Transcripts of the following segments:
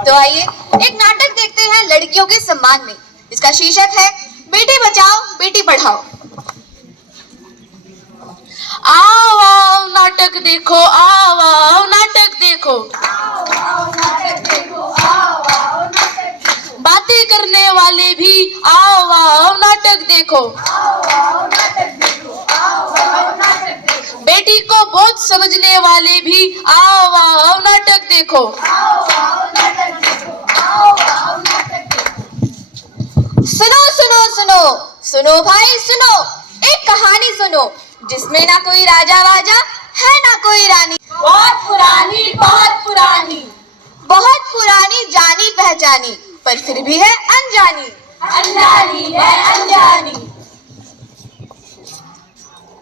तो आइए एक नाटक देखते हैं लड़कियों के सम्मान में। इसका शीर्षक है बेटी बचाओ बेटी पढ़ाओ। आओ आओ नाटक देखो, आओ आओ नाटक देखो, बातें करने वाले भी आओ आओ नाटक देखो, बेटी को बहुत समझने वाले भी आओ आओ नाटक देखो। सुनो सुनो सुनो सुनो भाई सुनो, एक कहानी सुनो जिसमें ना कोई राजा वाजा है ना कोई रानी। बहुत पुरानी, बहुत पुरानी, बहुत पुरानी जानी पहचानी, पर फिर भी है अनजानी। अनजानी है अनजानी।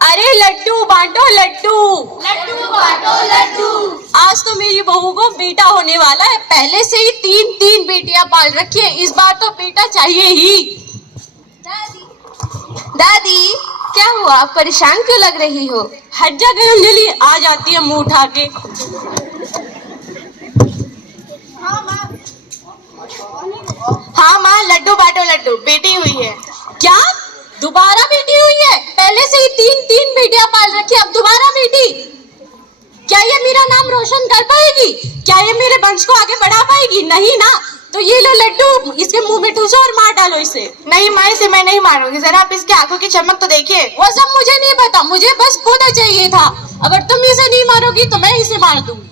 अरे लड्डू बांटो लड्डू, लड्डू बांटो लड्डू। आज तो मेरी बहू को बेटा होने वाला है। पहले से ही तीन बेटियां पाल रखी है, इस बार तो बेटा चाहिए ही। दादी क्या हुआ, आप परेशान क्यों लग रही हो? हट जा गंजली, आ जाती है मुंह उठा के। हाँ माँ, लड्डू बांटो लड्डू, बेटी हुई है। क्या दोबारा बेटी हुई है? पहले से ही तीन बेटियां पाल रखी है, अब दोबारा बेटी? क्या ये मेरा नाम रोशन कर पाएगी? क्या ये मेरे वंश को आगे बढ़ा पाएगी? नहीं ना। तो ये लो लड्डू, इसके मुंह में ठूसो और मार डालो इसे। नहीं माँ, इसे मैं नहीं मारूंगी, जरा आप इसकी आंखों की चमक तो देखिए। वो सब मुझे नहीं पता, मुझे बस पता चाहिए था। अगर तुम इसे नहीं मारोगी तो मैं इसे मार दूंगी।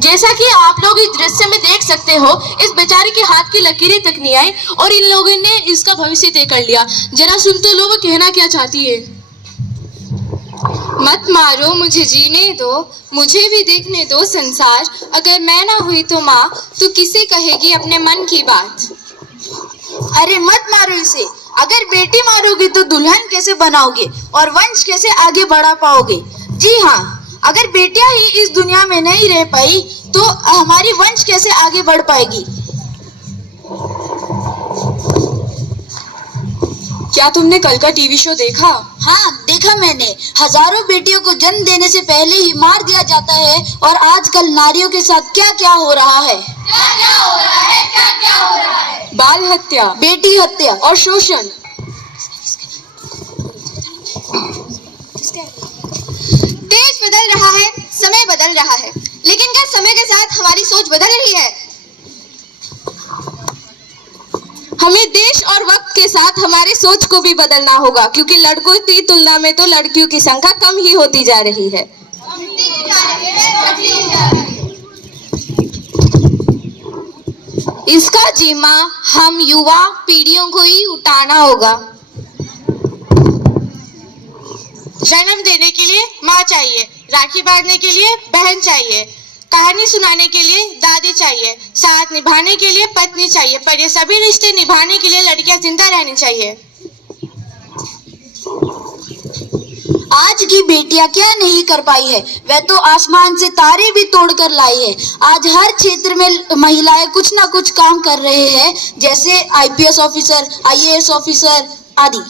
जैसा कि आप लोग इस दृश्य में देख सकते हो, इस बेचारे के हाथ की लकीरें तक नहीं आई और इन लोगों ने इसका भविष्य तय कर लिया। जरा सुन तो लो वो कहना क्या चाहती है। मत मारो, मुझे जीने दो, मुझे भी देखने दो संसार। अगर मैं ना हुई तो माँ, तो किसे कहेगी अपने मन की बात। अरे मत मारो इसे, अगर बेटी मारोगे तो दुल्हन कैसे बनाओगे और वंश कैसे आगे बढ़ा पाओगे? जी हाँ, अगर बेटियां ही इस दुनिया में नहीं रह पाई तो हमारी वंश कैसे आगे बढ़ पाएगी? क्या तुमने कल का टीवी शो देखा? हाँ देखा मैंने। हजारों बेटियों को जन्म देने से पहले ही मार दिया जाता है और आजकल नारियों के साथ क्या क्या हो रहा है। बाल हत्या, बेटी हत्या और शोषण। देश बदल रहा है, समय बदल रहा है, लेकिन क्या समय के साथ हमारी सोच बदल रही है? हमें देश और वक्त के साथ हमारी सोच को भी बदलना होगा, क्योंकि लड़कों की तुलना में तो लड़कियों की संख्या कम ही होती जा रही है। इसका जिम्मा हम युवा पीढ़ियों को ही उठाना होगा। जन्म देने के लिए माँ चाहिए, राखी बांधने के लिए बहन चाहिए, कहानी सुनाने के लिए दादी चाहिए, साथ निभाने के लिए पत्नी चाहिए, पर ये सभी रिश्ते निभाने के लिए लड़कियां जिंदा रहनी चाहिए। आज की बेटियां क्या नहीं कर पाई है, वह तो आसमान से तारे भी तोड़कर लाई है। आज हर क्षेत्र में महिलाएं कुछ ना कुछ काम कर रहे हैं, जैसे आईपीएस ऑफिसर, आईएएस ऑफिसर आदि।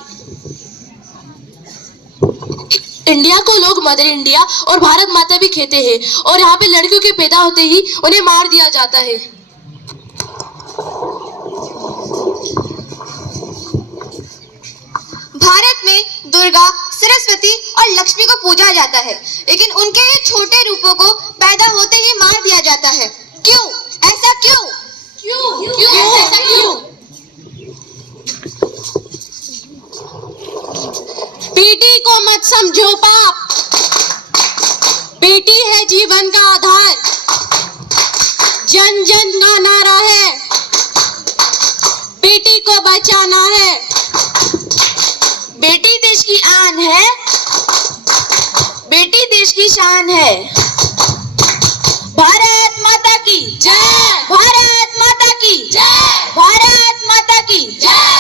इंडिया को लोग मदर इंडिया और भारत माता भी कहते हैं, और यहाँ पे लड़कियों के पैदा होते ही उन्हें मार दिया जाता है। भारत में दुर्गा, सरस्वती और लक्ष्मी को पूजा जाता है, लेकिन उनके ये छोटे रूपों को पैदा होते ही मार दिया जाता है। क्यों? ऐसा क्यों? ऐसा क्यों? बेटी को मत समझो पाप, बेटी है जीवन का आधार, जन जन का नारा है, बेटी को बचाना है। बेटी देश की आन है, बेटी देश की शान है। भारत माता की जय, भारत माता की जय, भारत माता की जय।